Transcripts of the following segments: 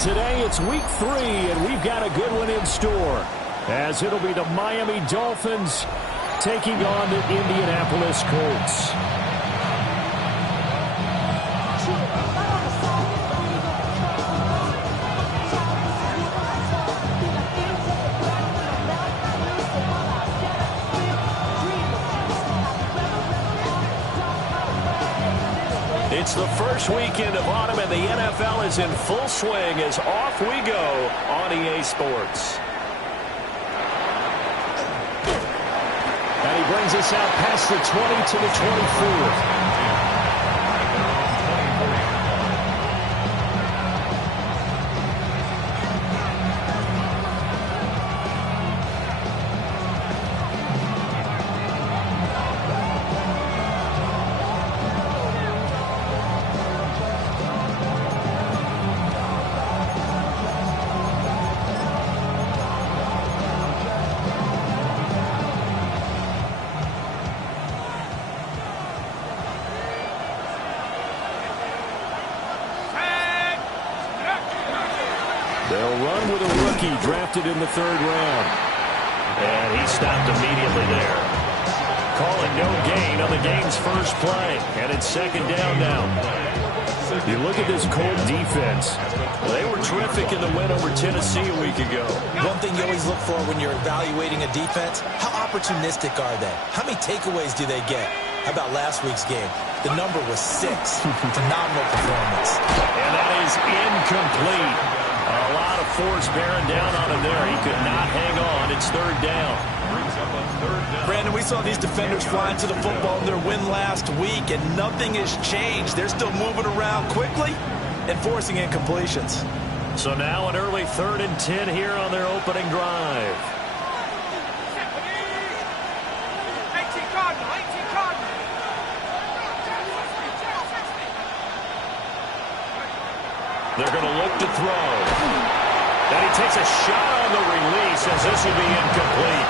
Today it's week 3, and we've got a good one in store, as it'll be the Miami Dolphins taking on the Indianapolis Colts. It's the first weekend of autumn, and the NFL is in full swing as off we go on EA Sports. And he brings us out past the 20 to the 24. They'll run with a rookie drafted in the 3rd round. And he stopped immediately there. Calling no gain on the game's first play. And it's 2nd down now. You look at this Colt defense. They were terrific in the win over Tennessee a week ago. One thing you always look for when you're evaluating a defense, how opportunistic are they? How many takeaways do they get? How about last week's game? The number was 6. Phenomenal performance. And that is incomplete. A lot of force bearing down on him there. He could not hang on. It's 3rd down. Brandon, we saw these defenders flying to the football in their win last week, and nothing has changed. They're still moving around quickly and forcing incompletions. So now an early 3rd and 10 here on their opening drive. They're going to look to throw. And he takes a shot on the release as this will be incomplete.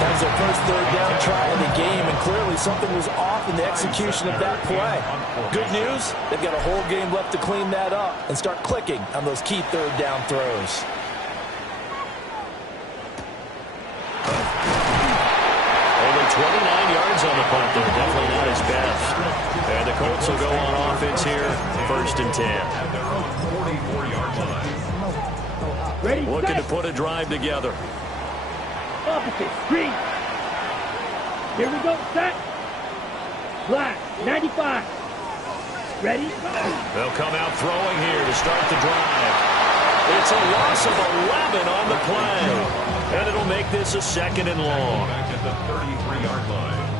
That was their first 3rd down try of the game, and clearly something was off in the execution of that play. Good news, they've got a whole game left to clean that up and start clicking on those key 3rd down throws. Only 29 yards on the punt there. Definitely not his best. And the Colts will go on offense here, 1st and 10. Ready, looking set. to put a drive together. Opposite, screen. Here we go, set. Black, 95. Ready, go. They'll come out throwing here to start the drive. It's a loss of 11 on the play. And it'll make this a 2nd and long. Back at the 33-yard line.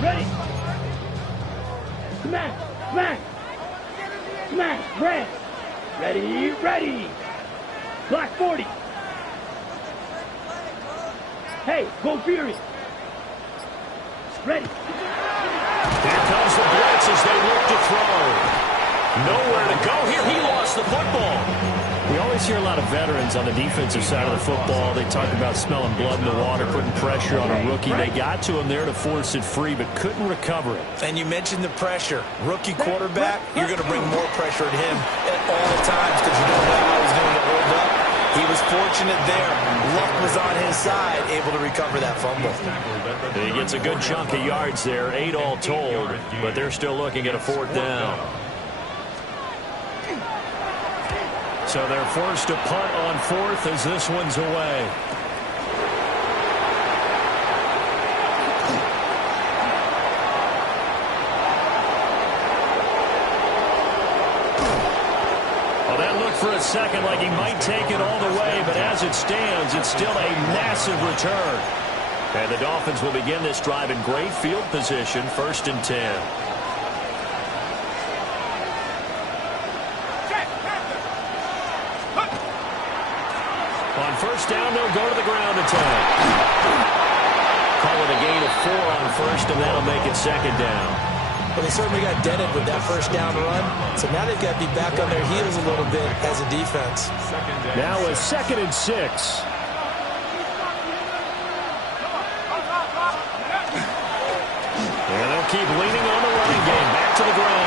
Ready. Smash, smash. Smash, red. Ready, ready. Black 40. Hey, go Fury. Ready. Here comes the blitz as they look to throw. Nowhere to go here. He lost the football. We always hear a lot of veterans on the defensive side of the football. They talk about smelling blood in the water, putting pressure on a rookie. They got to him there to force it free, but couldn't recover it. And you mentioned the pressure. Rookie quarterback, you're going to bring more pressure at him at all times because you don't know how he's going to hold up. He was fortunate there. Luck was on his side, able to recover that fumble. He gets a good chunk of yards there, 8 all told, but they're still looking at a 4th down. So they're forced to punt on 4th as this one's away. Well, that looked for a second like he might take it all the way, but as it stands, it's still a massive return. And the Dolphins will begin this drive in great field position, 1st and 10. On 1st down, they'll go to the ground attack. Call it a gain of 4 on 1st, and that'll make it 2nd down. Well, they certainly got dented with that 1st down run, so now they've got to be back on their heels a little bit as a defense. Now a 2nd and 6. And they'll keep leaning on the running game. Back to the ground.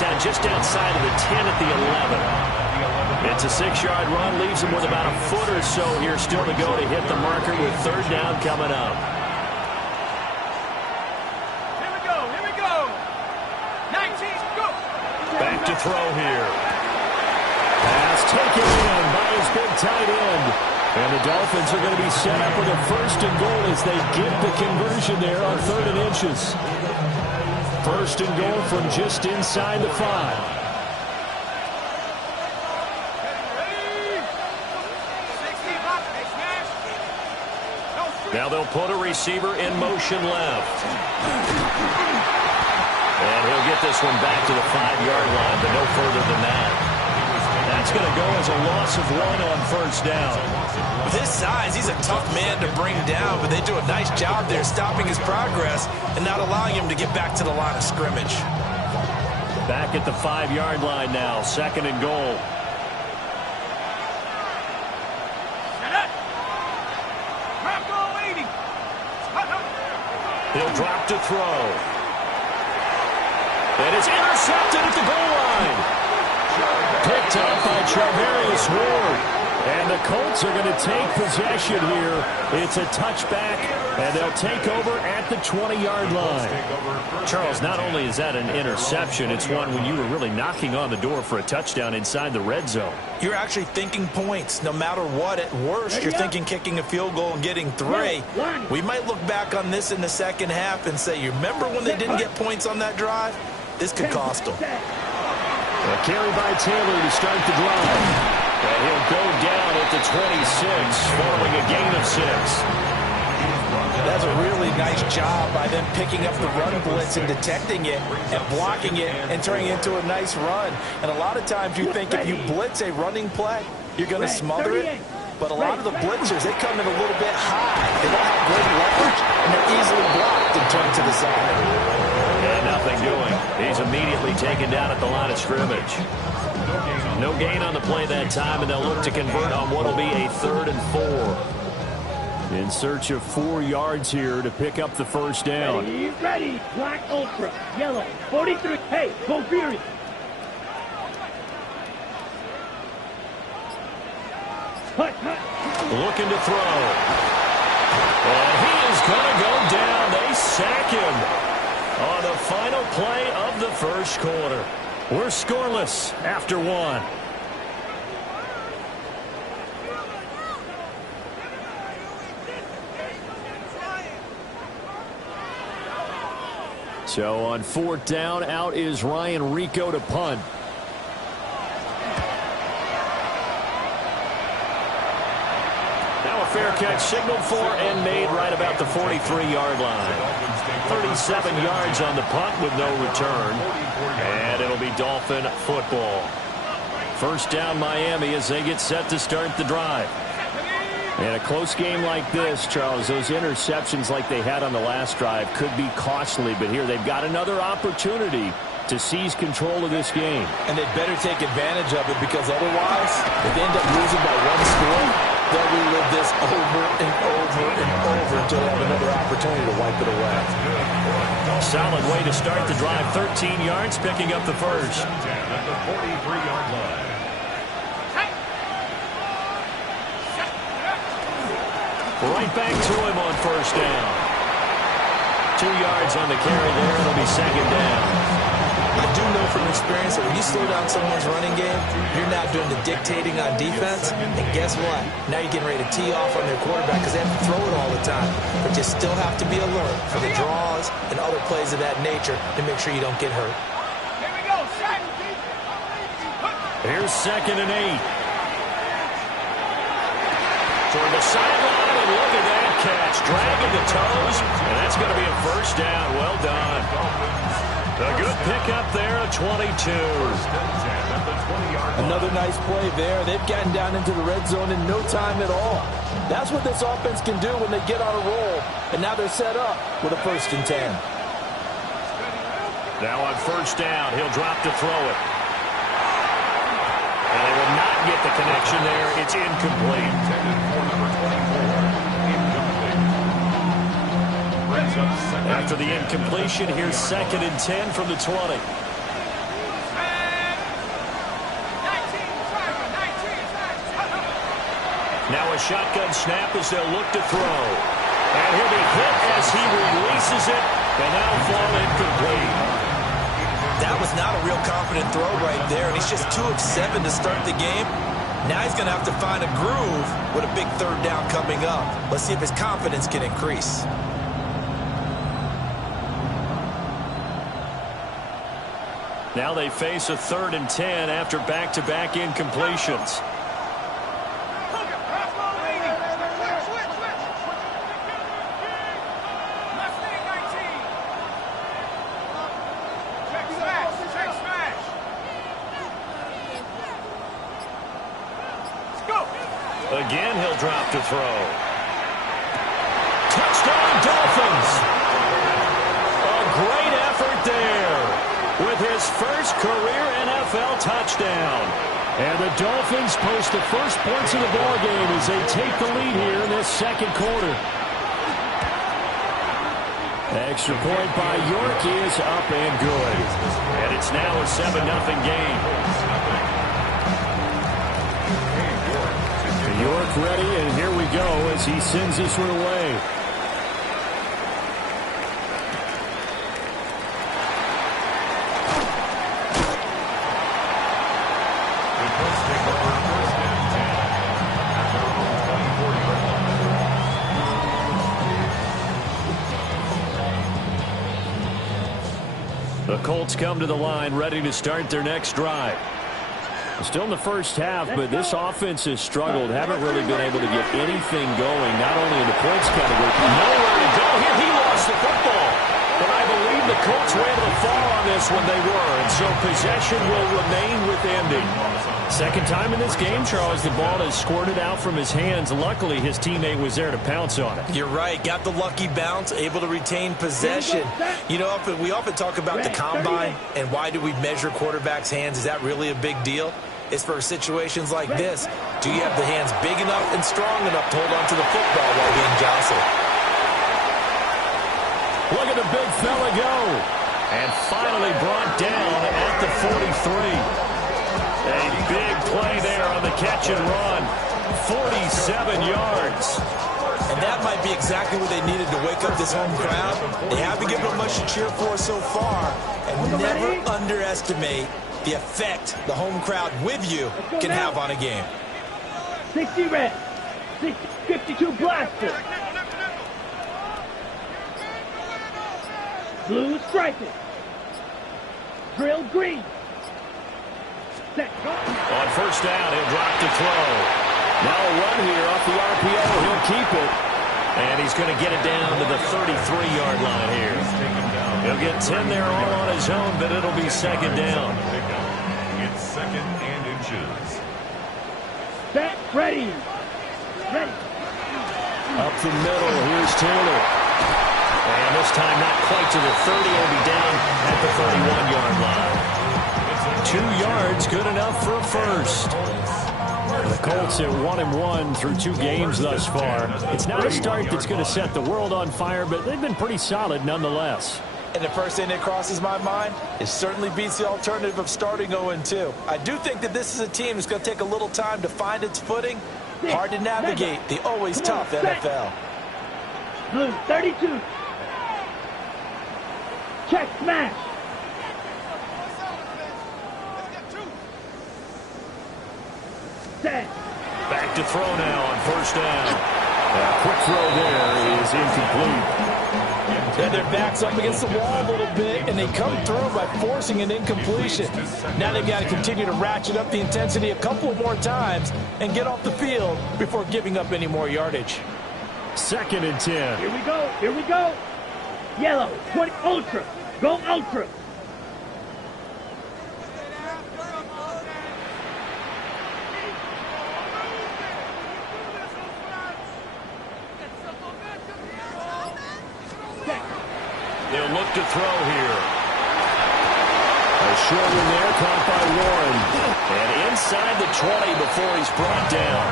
down just outside of the 10 at the 11. It's a 6-yard run, leaves him with about a foot or so here still to go to hit the marker with third down coming up. Here we go. 19, go. Back to throw here. Pass taken in by his big tight end. And the Dolphins are going to be set up with a first and goal as they get the conversion there on 3rd and inches. First and goal from just inside the 5. Now they'll put a receiver in motion left. And he'll get this one back to the 5-yard line, but no further than that. That's going to go as a loss of 1 on first down. With his size, he's a tough man to bring down, but they do a nice job there stopping his progress and not allowing him to get back to the line of scrimmage. Back at the 5-yard line now, 2nd and goal. He'll drop to throw. And it's intercepted at the goal line. Picked up by Charvarius Ward. And the Colts are going to take possession here. It's a touchback, and they'll take over at the 20-yard line. Charles, not only is that an interception, it's one when you were really knocking on the door for a touchdown inside the red zone. You're actually thinking points. No matter what, at worst, you're thinking kicking a field goal and getting 3. We might look back on this in the second half and say, you remember when they didn't get points on that drive? This could cost them. A carry by Taylor to start the drive. And he'll go down at the 26 following a gain of 6. That's a really nice job by them picking up the run blitz and detecting it and blocking it and turning it into a nice run. And a lot of times you think if you blitz a running play, you're going to smother it. But a lot of the blitzers, they come in a little bit high. They don't have great leverage, and they're easily blocked and turned to the side. And nothing doing. He's immediately taken down at the line of scrimmage. No gain on the play that time, and they'll look to convert on what will be a 3rd and 4. In search of 4 yards here to pick up the first down. Ready. Black Ultra. Yellow. 43. Hey, go Fury. Looking to throw. And he is going to go down. They sack him on the final play of the first quarter. We're scoreless after 1. So on 4th down, out is Ryan Rico to punt. Now a fair catch signaled for and made right about the 43-yard line. 37 yards on the punt with no return. And it'll be Dolphin football. First down Miami as they get set to start the drive. And a close game like this, Charles, those interceptions like they had on the last drive could be costly. But here they've got another opportunity to seize control of this game. And they'd better take advantage of it, because otherwise, if they end up losing by 1 score, they'll relive this over and over and over until they have another opportunity to wipe it away. Solid way to start the drive. 13 yards, picking up the first. At the 43-yard line. Right back to him on first down. 2 yards on the carry there. It'll be 2nd down. I do know from experience that when you slow down someone's running game, you're now doing the dictating on defense. And guess what? Now you're getting ready to tee off on their quarterback because they have to throw it all the time. But you still have to be alert for the draws and other plays of that nature to make sure you don't get hurt. Here we go, set. Here's 2nd and 8. Toward the sideline, and look at that catch. Dragging the toes, and that's going to be a first down. Well done. A good pickup there, a 22. Another nice play there. They've gotten down into the red zone in no time at all. That's what this offense can do when they get on a roll. And now they're set up with a 1st and 10. Now on first down, he'll drop to throw it. And they will not get the connection there. It's incomplete. After the incompletion, here's 2nd and 10 from the 20. Now a shotgun snap as they'll look to throw. And he'll be hit as he releases it, and that'll fall incomplete. That was not a real confident throw right there, and he's just 2 of 7 to start the game. Now he's going to have to find a groove with a big third down coming up. Let's see if his confidence can increase. Now they face a 3rd and 10 after back-to-back incompletions. Again, he'll drop to throw. Touchdown, Dolphins! A great effort there with his first career NFL touchdown. And the Dolphins post the first points of the ballgame as they take the lead here in this second quarter. Extra point by York is up and good. And it's now a 7-0 game. York ready, and here we go as he sends this one away. The Colts come to the line, ready to start their next drive. Still in the first half, but this offense has struggled. Haven't really been able to get anything going, not only in the points category. Nowhere to go. Here he lost the football. But I believe the Colts were able to fall on this when they were, and so possession will remain with Indy. Second time in this game, Charles, the ball has squirted out from his hands. Luckily, his teammate was there to pounce on it. You're right. Got the lucky bounce, able to retain possession. You know, we often talk about the combine and why do we measure quarterbacks' hands. Is that really a big deal? It's for situations like this. Do you have the hands big enough and strong enough to hold on to the football while being jostled? Look at the big fella go. And finally brought down at the 43. A big play there on the catch and run. 47 yards. And that might be exactly what they needed to wake up this home crowd. They haven't given them much to cheer for so far. And never underestimate the effect the home crowd with you can have on a game. 60 red, 52 blaster. Blue striking. Drill green. Set. On first down, he'll drop to throw. Now a run here off the RPO. He'll keep it. And he's going to get it down to the 33-yard line here. He'll get 10 there all on his own, but it'll be second down. It's 2nd and inches. Set. Ready. Ready. Up the middle, here's Taylor. And this time not quite to the 30. He'll be down at the 31-yard line. 2 yards, good enough for a first. The Colts at 1-1 through 2 games thus far. It's not a start that's going to set the world on fire, but they've been pretty solid nonetheless. And the first thing that crosses my mind, it certainly beats the alternative of starting 0-2. I do think that this is a team that's going to take a little time to find its footing. Hard to navigate the always tough NFL. Blue 32. Check smash. Set. Back to throw now on first down. A quick throw there is incomplete. And their back's up against the wall a little bit, and they come through by forcing an incompletion. Now they've got to continue to ratchet up the intensity a couple more times and get off the field before giving up any more yardage. 2nd and 10. Here we go. Here we go. Yellow 20 ultra. Go ultra. They'll look to throw here. A short one there, caught by Warren. And inside the 20 before he's brought down.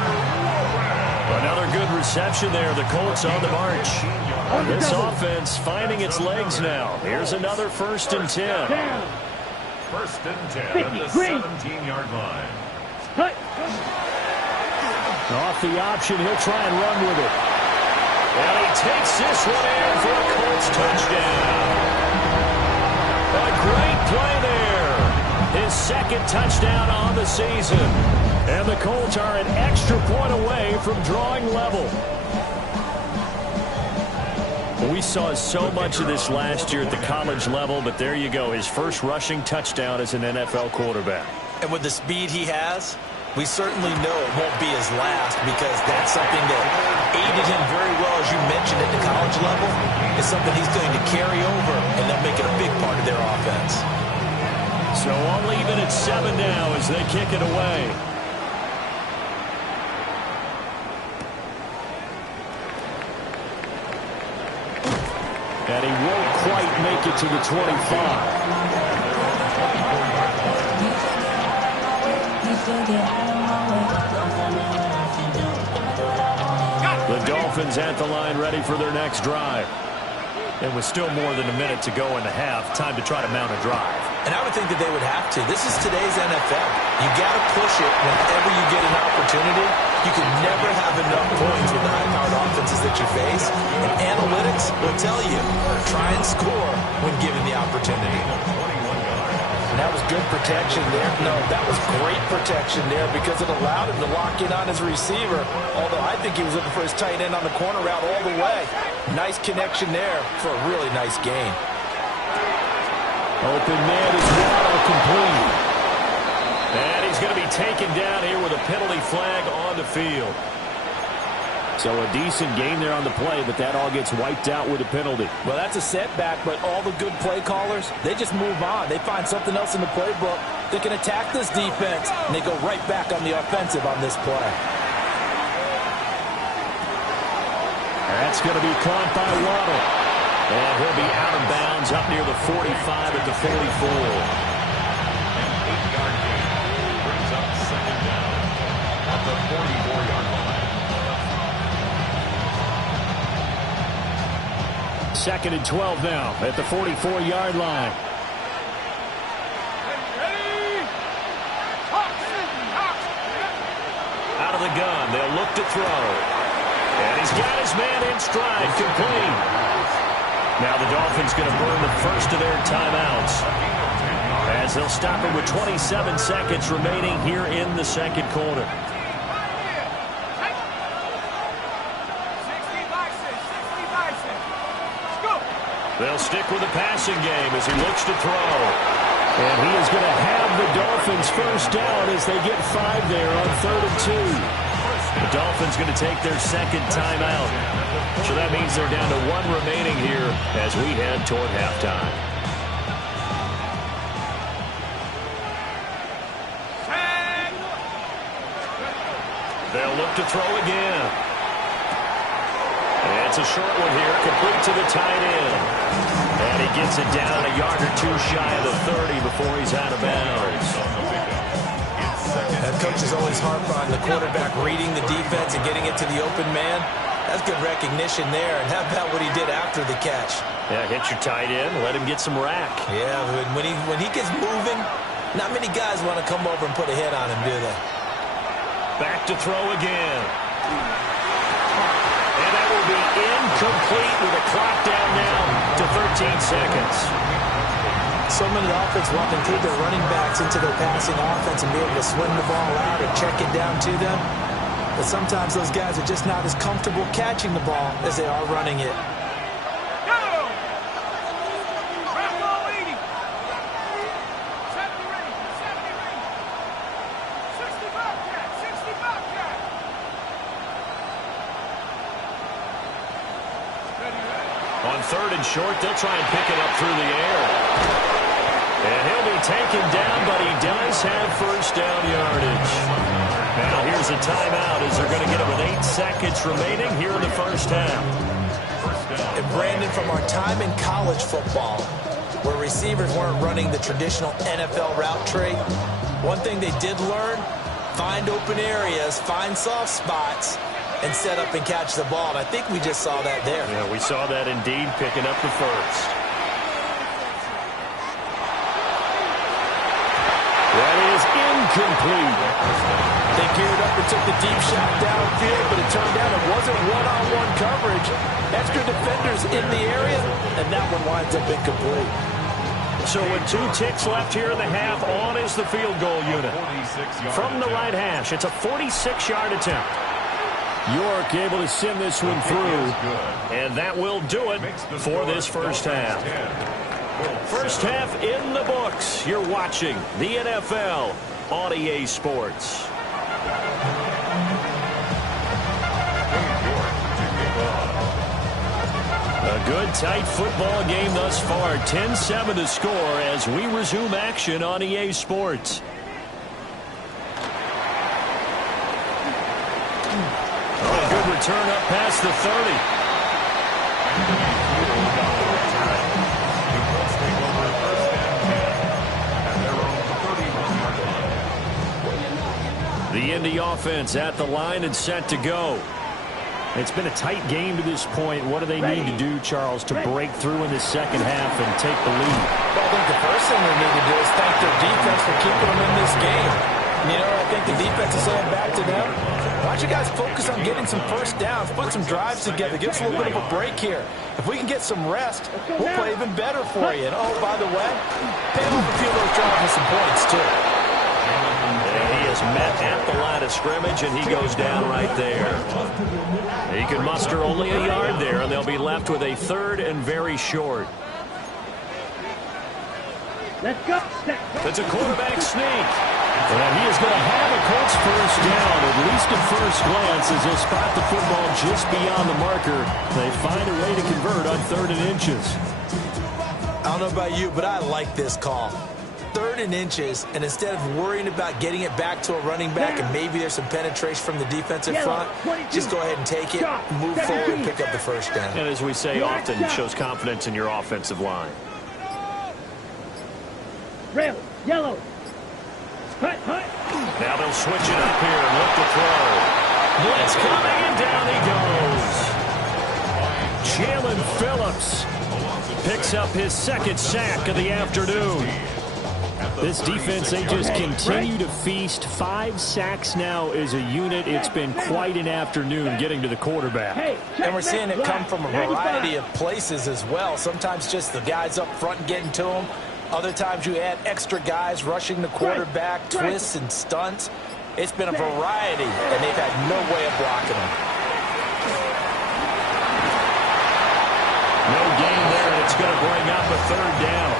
Another good reception there. The Colts on the march. This offense finding its legs now. Here's another 1st and 10. Down. 1st and 10 at the 17-yard line. Cut. Off the option, he'll try and run with it. And he takes this one in for a Colts touchdown. A great play there. His second touchdown on the season. And the Colts are an extra point away from drawing level. We saw so much of this last year at the college level, but there you go. His first rushing touchdown as an NFL quarterback. And with the speed he has, we certainly know it won't be his last, because that's something that aided him very well, as you mentioned, at the college level. It's something he's going to carry over, and they'll make it a big part of their offense. So I'll leave it at 7 now as they kick it away. And he won't quite make it to the 25. The Dolphins at the line, ready for their next drive. And with still more than a minute to go in the half, time to try to mount a drive. And I would think that they would have to. This is today's NFL. You got to push it whenever you get an opportunity. You can never have enough points with the high-powered offenses that you face. And analytics will tell you, try and score when given the opportunity. And that was good protection there. No, that was great protection there, because it allowed him to lock in on his receiver. Although I think he was looking for his tight end on the corner route all the way. Nice connection there for a really nice gain. Open man is Waddle, complete. And he's going to be taken down here with a penalty flag on the field. So a decent gain there on the play, but that all gets wiped out with a penalty. Well, that's a setback, but all the good play callers, they just move on. They find something else in the playbook. They can attack this defense, and they go right back on the offensive on this play. That's going to be caught by Waddle. And he'll be out of bounds up near the 45 at the 44. An 8-yard gain brings up second down at the 44-yard line. Second and 12 now at the 44-yard line. Out of the gun, they'll look to throw. And he's got his man in stride, complete. Now the Dolphins going to burn the first of their timeouts, as they'll stop it with 27 seconds remaining here in the second quarter. They'll stick with the passing game as he looks to throw. And he is going to have the Dolphins first down as they get 5 there on 3rd and 2. The Dolphins going to take their second timeout. So that means they're down to 1 remaining here as we head toward halftime. They'll look to throw again. And it's a short one here, complete to the tight end. And he gets it down a yard or 2 shy of the 30 before he's out of bounds. That coach is always harp on the quarterback reading the defense and getting it to the open man. That's good recognition there. And how about what he did after the catch? Yeah, hit your tight end, let him get some rack. Yeah, when he gets moving, not many guys want to come over and put a hit on him, do they? Back to throw again. And that will be incomplete with a clock down now to 13 seconds. So many offenses want to include their running backs into their passing offense and be able to swing the ball out or check it down to them. But sometimes those guys are just not as comfortable catching the ball as they are running it. On 3rd and short, they'll try and pick it up through the air. And he'll be taken down, but he does have first down yardage. Now here's a timeout as they're going to get it with 8 seconds remaining here in the first half. And Brandon, from our time in college football, where receivers weren't running the traditional NFL route tree, one thing they did learn, find open areas, find soft spots, and set up and catch the ball. And I think we just saw that there. Yeah, we saw that indeed, picking up the first. That is incomplete. They geared up and took the deep shot downfield, but it turned out it wasn't one-on-one coverage. Extra defenders in the area, and that one winds up incomplete. So with 2 ticks left here in the half, on is the field goal unit. From the right hash, it's a 46-yard attempt. York able to send this one through, and that will do it for this first half. First half in the books. You're watching the NFL on EA Sports. A good, tight football game thus far. 10-7 to score as we resume action on EA Sports. Oh, good return up past the 30. The Indy offense at the line and set to go. It's been a tight game to this point. What do they need to do, Charles, to break through in the second half and take the lead? Well, I think the first thing they need to do is thank their defense for keeping them in this game. You know, I think the defense is saying back to them, why don't you guys focus on getting some first downs, put some drives together, give us a little bit of a break here. If we can get some rest, we'll play even better for you. And, oh, by the way, pay off a few of those drives with some points, too. He is met at the line of scrimmage, and he goes down right there. He can muster only a yard there, and they'll be left with a third and very short. Let's go. It's a quarterback sneak. And he is going to have a Colts first down, at least at first glance, as they'll spot the football just beyond the marker. They find a way to convert on 3rd and inches. I don't know about you, but I like this call. 3rd and inches, and instead of worrying about getting it back to a running back and maybe there's some penetration from the defensive front, just go ahead and take it, move forward, and pick up the first down. And as we say often, it shows confidence in your offensive line. Red, yellow. Hut, hut. Now they'll switch it up here and look to throw. Blitz coming, and down he goes. Jalen Phillips picks up his 2nd sack of the afternoon. This defense, they just continue to feast. 5 sacks now as a unit. It's been quite an afternoon getting to the quarterback. And we're seeing it come from a variety of places as well. Sometimes just the guys up front getting to them. Other times you add extra guys rushing the quarterback, twists and stunts. It's been a variety, and they've had no way of blocking them. No gain there, and it's going to bring up a 3rd down.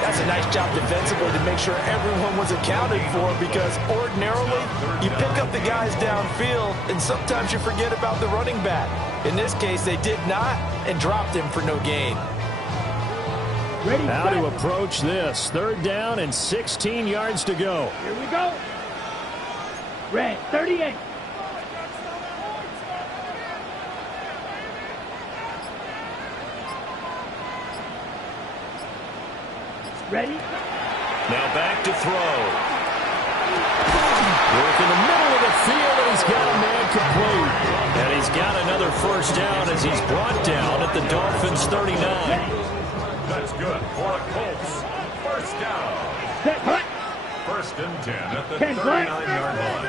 That's a nice job defensively to make sure everyone was accounted for, because ordinarily you pick up the guys downfield, and sometimes you forget about the running back. In this case, they did not and dropped him for no gain. How to approach this. 3rd down and 16 yards to go. Here we go. Red, 38. Ready? Now back to throw. Work in the middle of the field, and he's got a man complete. And he's got another first down as he's brought down at the Dolphins' 39. That's good for the Colts. First down. Set, hut. 1st and 10 at the 10, 39-yard line.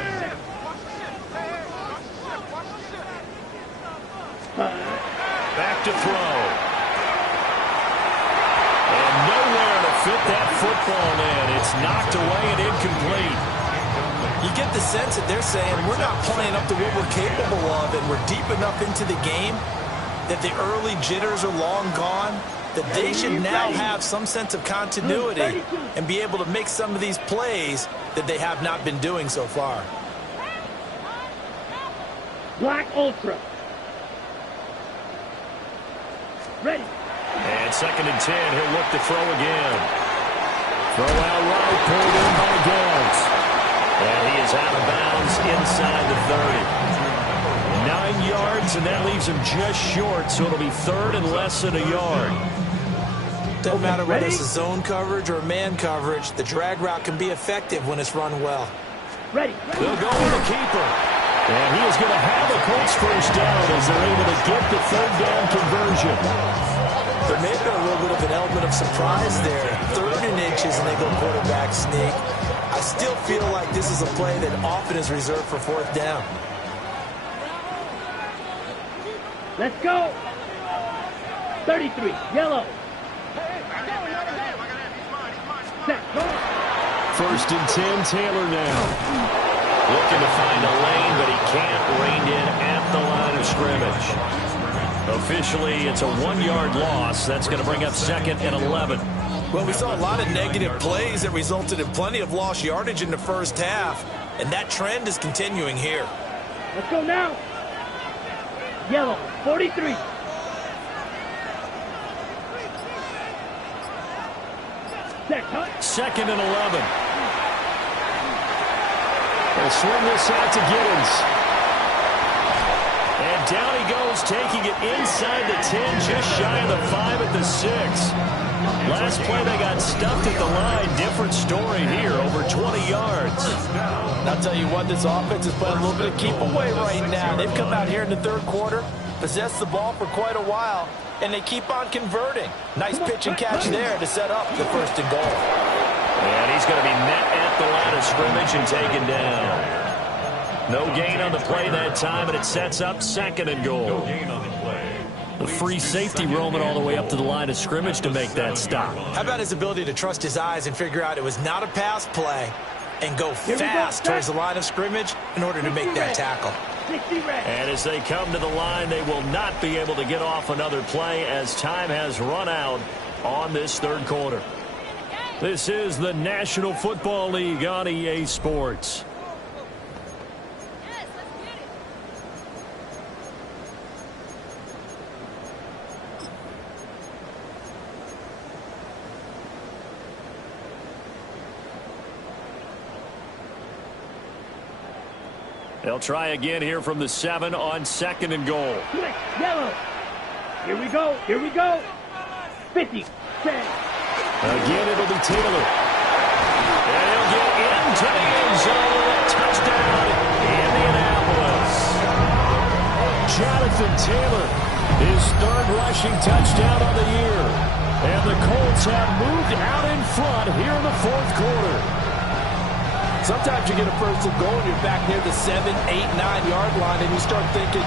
Back to throw. And nowhere to fit that football in. It's knocked away and incomplete. You get the sense that they're saying we're not playing up to what we're capable of, and we're deep enough into the game that the early jitters are long gone, that they should now have some sense of continuity and be able to make some of these plays that they have not been doing so far. Black Ultra. Ready. And 2nd and 10, he'll look to throw again. Throw out right, pulled in by Downs. And he is out of bounds inside the 30. 9 yards, and that leaves him just short, so it'll be 3rd and less than a yard. Doesn't matter whether it's a zone coverage or man coverage, the drag route can be effective when it's run well. Ready. They'll go with the keeper. And he is going to have the Colts first down as they're able to get the 3rd down conversion. There may have been a little bit of an element of surprise there. 3rd and inches, and they go quarterback sneak. I still feel like this is a play that often is reserved for fourth down. Let's go. 33, yellow. Set, go. 1st and 10, Taylor now. Looking to find a lane, but he can't. Reined in at the line of scrimmage. Officially, it's a 1-yard loss. That's going to bring up 2nd and 11. Well, we saw a lot of negative plays that resulted in plenty of lost yardage in the first half, and that trend is continuing here. Let's go now. Yellow, 43. Set, cut. 2nd and 11. They'll swing this out to Giddens. And down he goes, taking it inside the 10, just shy of the 5 at the 6. Last play they got stuffed at the line. Different story here, over 20 yards. I'll tell you what, this offense is playing a little bit of keep away right now. They've come out here in the third quarter, possessed the ball for quite a while, and they keep on converting. Nice pitch and catch there to set up the 1st and goal. And he's going to be met at the line of scrimmage and taken down. No gain on the play that time, and it sets up 2nd and goal. No gain on the play. The free safety roaming all the way up to the line of scrimmage to make that stop. How about his ability to trust his eyes and figure out it was not a pass play and go fast towards the line of scrimmage in order to make that tackle. 60 red. And as they come to the line, they will not be able to get off another play as time has run out on this third quarter. This is the National Football League on EA Sports. They'll try again here from the 7 on 2nd and goal. Switch, yellow. Here we go, here we go. 50, 10. Again, it'll be Taylor. And he'll get into the end zone. Touchdown, Indianapolis. Jonathan Taylor, his 3rd rushing touchdown of the year. And the Colts have moved out in front here in the 4th quarter. Sometimes you get a 1st and goal and you're back near the 7, 8, 9-yard line, and you start thinking,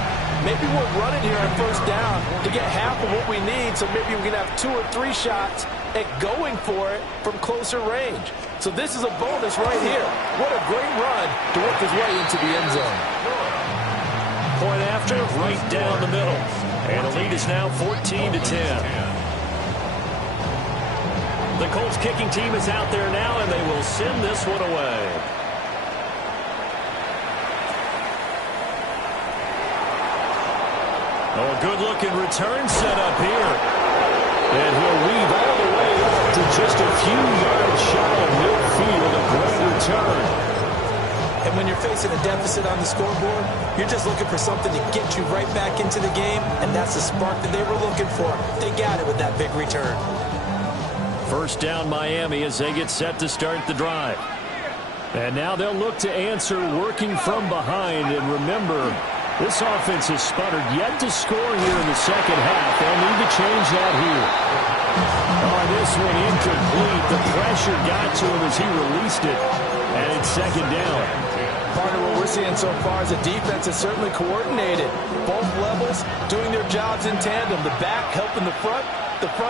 maybe we're running here on 1st down to get half of what we need, so maybe we can have 2 or 3 shots at going for it from closer range. So this is a bonus right here. What a great run to work his way into the end zone. Point after, right down the middle. And the lead is now 14-10. The Colts kicking team is out there now, and they will send this one away. Oh, a good-looking return set up here. And he'll weave all the way up to just a few yards shy of midfield. A great return. And when you're facing a deficit on the scoreboard, you're just looking for something to get you right back into the game, and that's the spark that they were looking for. They got it with that big return. 1st down Miami as they get set to start the drive. And now they'll look to answer working from behind. And remember, this offense has sputtered yet to score here in the 2nd half. They'll need to change that here. Oh, this one incomplete. The pressure got to him as he released it. And it's 2nd down. Part of what we're seeing so far is the defense is certainly coordinated. Both levels doing their jobs in tandem. The back helping the front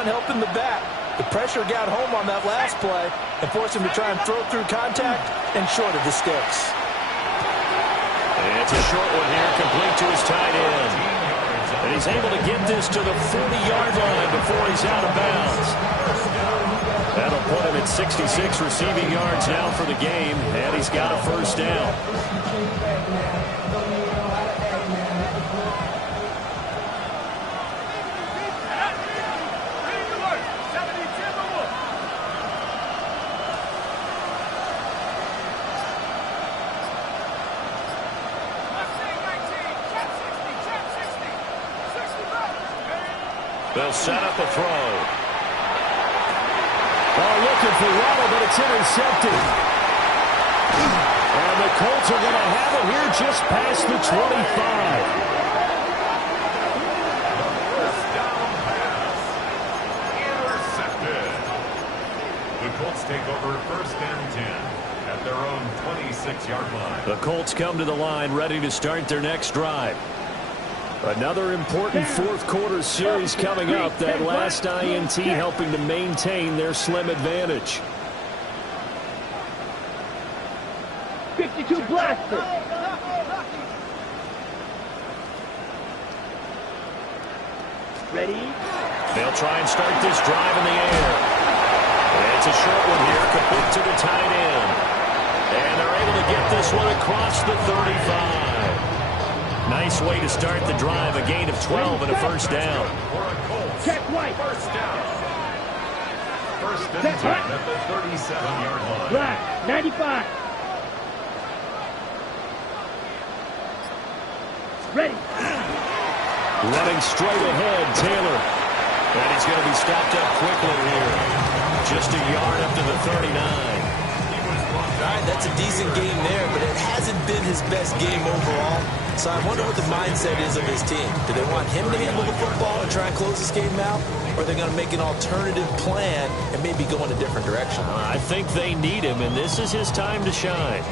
helping the back. The pressure got home on that last play and forced him to try and throw through contact and short of the sticks. And it's a short one here, complete to his tight end. And he's able to get this to the 40-yard line before he's out of bounds. That'll put him at 66 receiving yards now for the game, and he's got a 1st down. They'll set up a throw. Oh, looking for Waddle, but it's intercepted. And the Colts are going to have it here just past the 25. Down pass. Intercepted. The Colts take over 1st and 10. at their own 26-yard line. The Colts come to the line ready to start their next drive. Another important fourth quarter series coming up. That last INT helping to maintain their slim advantage. 52 blaster. Ready? They'll try and start this drive in the air. It's a short one here, complete to the tight end. And they're able to get this one across the 35. Nice way to start the drive, a gain of 12 and a first down. Check white. First down. First and 10 at the 37-yard line. Black, 95. Ready. Running straight ahead, Taylor. And he's going to be stopped up quickly here. Just a yard up to the 39. All right, that's a decent game there, but it hasn't been his best game overall. So I wonder what the mindset is of his team. Do they want him to handle the football and try and close this game out? Or are they going to make an alternative plan and maybe go in a different direction? I think they need him, and this is his time to shine.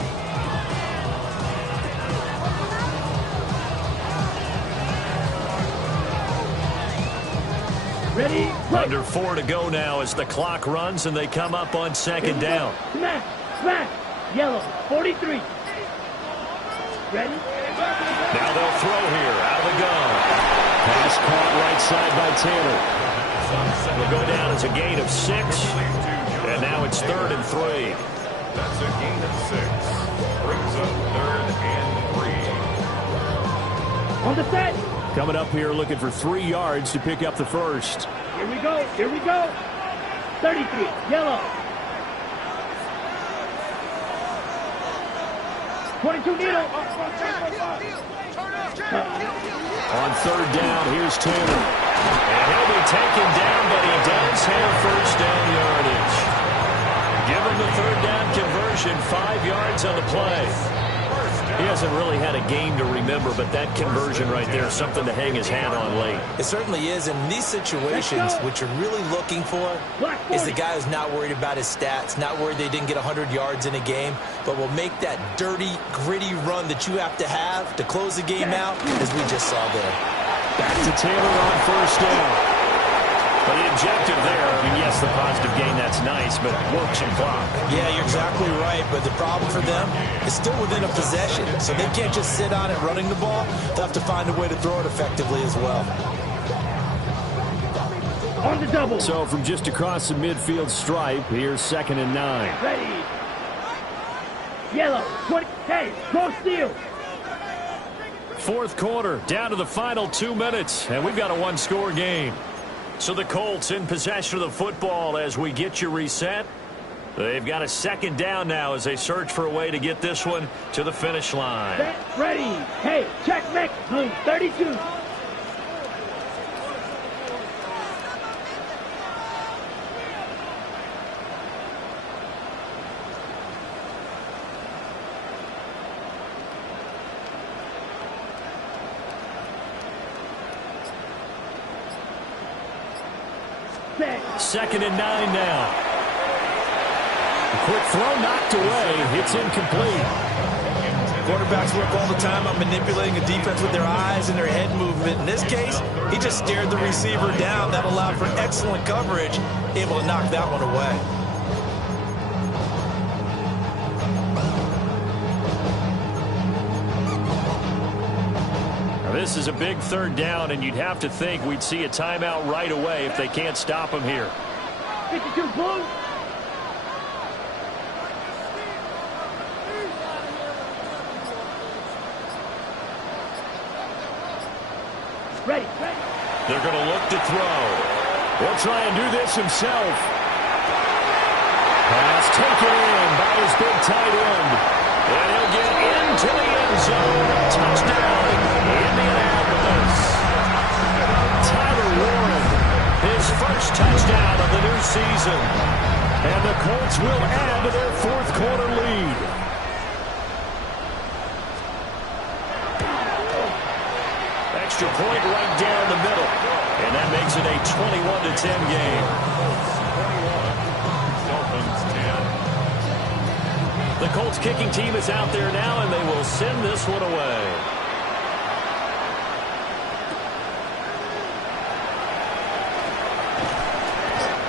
Ready? Under 4 to go now as the clock runs and they come up on second down. Smash, smash. Yellow, 43. Ready? Now they'll throw here out of the gun. Pass caught right side by Taylor. Will go down as a gain of 6. And now it's 3rd and 3. That's a gain of 6. Brings up 3rd and 3. On the set. Coming up here looking for 3 yards to pick up the first. Here we go. Here we go. 33. Yellow. 22 needle. On 3rd down, here's Taylor. And he'll be taken down, but he does have first down yardage. Give him the 3rd down conversion, 5 yards on the play. He hasn't really had a game to remember, but that conversion right there is something to hang his hat on late. It certainly is. In these situations, what you're really looking for is the guy who's not worried about his stats, not worried they didn't get 100 yards in a game, but will make that dirty, gritty run that you have to close the game out, as we just saw there. Back to Taylor on first down. But the objective there, I mean, yes, the positive gain, that's nice, but works and clock. Yeah, you're exactly right, but the problem for them is still within a possession, so they can't just sit on it running the ball. They'll have to find a way to throw it effectively as well. On the double. So from just across the midfield stripe, here's 2nd and 9. Ready. Yellow, 20. Hey, go steal. 4th quarter, down to the final 2 minutes, and we've got a 1-score game. So the Colts in possession of the football as we get you reset. They've got a 2nd down now as they search for a way to get this one to the finish line. Set, ready. Hey, check next. Blue, 32. Set. 2nd and 9 now. A quick throw knocked away. It's incomplete. Quarterbacks work all the time on manipulating a defense with their eyes and their head movement. In this case, he just stared the receiver down. That allowed for excellent coverage, able to knock that one away. This is a big 3rd down, and you'd have to think we'd see a timeout right away if they can't stop him here. 52 blue. Ready. They're going to look to throw. He'll try and do this himself. Pass taken in by his big tight end. And he'll get into the end zone. Touchdown, Indianapolis. Tyler Warren, his first touchdown of the new season. And the Colts will add to their 4th quarter lead. Extra point right down the middle. And that makes it a 21-10 game. Dolphins 10. The Colts kicking team is out there now, and they will send this one away.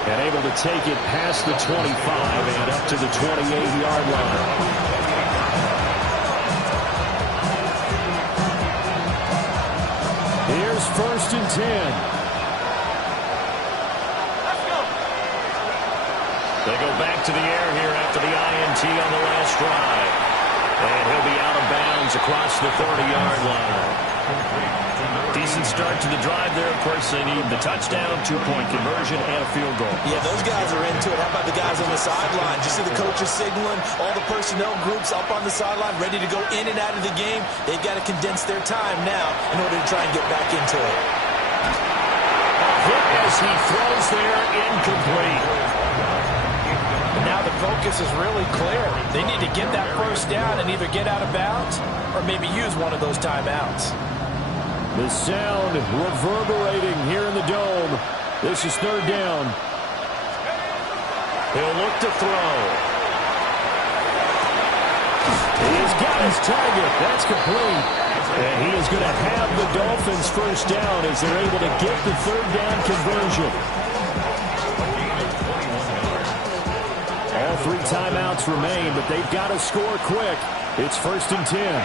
And able to take it past the 25 and up to the 28-yard line. Here's 1st and 10. Let's go. They go back to the air here after the INT on the last drive. And he'll be out of bounds across the 30-yard line. Decent start to the drive there. Of course, they need the touchdown, 2-point conversion, and a field goal. Yeah, those guys are into it. How about the guys on the sideline? You see the coaches signaling, all the personnel groups up on the sideline, ready to go in and out of the game. They've got to condense their time now in order to try and get back into it. A hit as he throws there, incomplete. Now the focus is really clear. They need to get that first down and either get out of bounds or maybe use one of those timeouts. The sound reverberating here in the dome. This is 3rd down. He'll look to throw. He's got his target. That's complete. And he is going to have the Dolphins first down as they're able to get the 3rd down conversion. All 3 timeouts remain, but they've got to score quick. It's 1st and 10.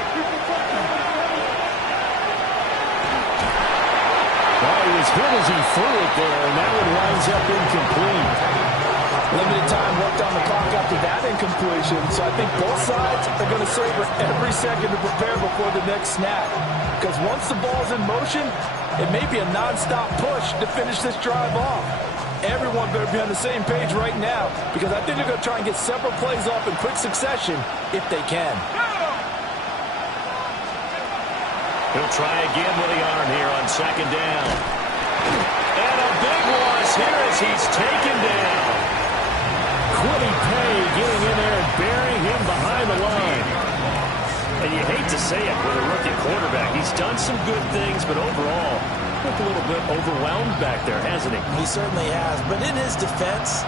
He was hit as he threw it there, and that one winds up incomplete. Limited time left on the clock after that incompletion, so I think both sides are going to savor every second to prepare before the next snap. Because once the ball's in motion, it may be a nonstop push to finish this drive off. Everyone better be on the same page right now, because I think they're going to try and get several plays off in quick succession if they can. He'll try again with the arm here on 2nd down. And a big loss here as he's taken down. Quiddy Pay getting in there and burying him behind the line. And you hate to say it with a rookie quarterback. He's done some good things, but overall, looked a little bit overwhelmed back there, hasn't he? He certainly has, but in his defense,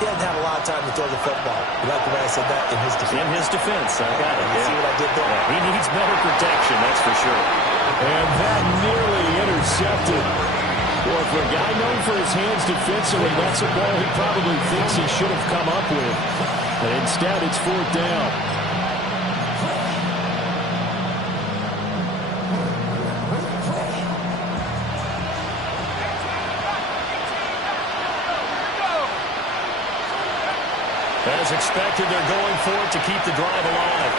he hasn't had a lot of time to throw the football. You like the way I said that? In his defense. In his defense, I got it. You see what I did there? Yeah, he needs better protection, that's for sure. And that nearly intercepted. Well, for a guy known for his hands defensively, that's a ball he probably thinks he should have come up with. But instead, it's 4th down. As expected, they're going for it to keep the drive alive.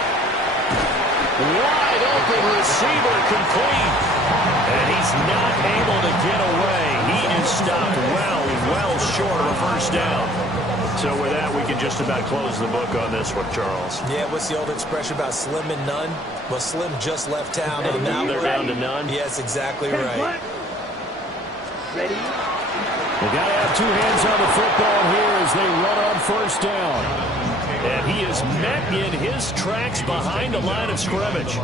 Wide open receiver complete. And he's not able to get away. He is stopped well short of a first down. So with that, we can just about close the book on this one, Charles. Yeah, what's the old expression about slim and none? Well, Slim just left town on that one. They're down to none. Yes, exactly right. Ready? They got to have 2 hands on the football here as they run on 1st down. And he is met in his tracks behind the line of scrimmage.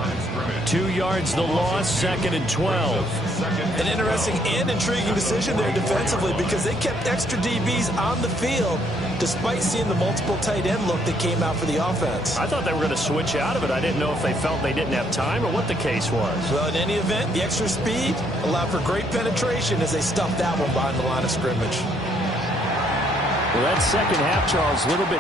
2 yards the loss, 2nd and 12. An interesting and intriguing decision there defensively because they kept extra DBs on the field despite seeing the multiple tight end look that came out for the offense. I thought they were going to switch out of it. I didn't know if they felt they didn't have time or what the case was. Well, in any event, the extra speed allowed for great penetration as they stuffed that one behind the line of scrimmage. Well, that second half, Charles, a little bit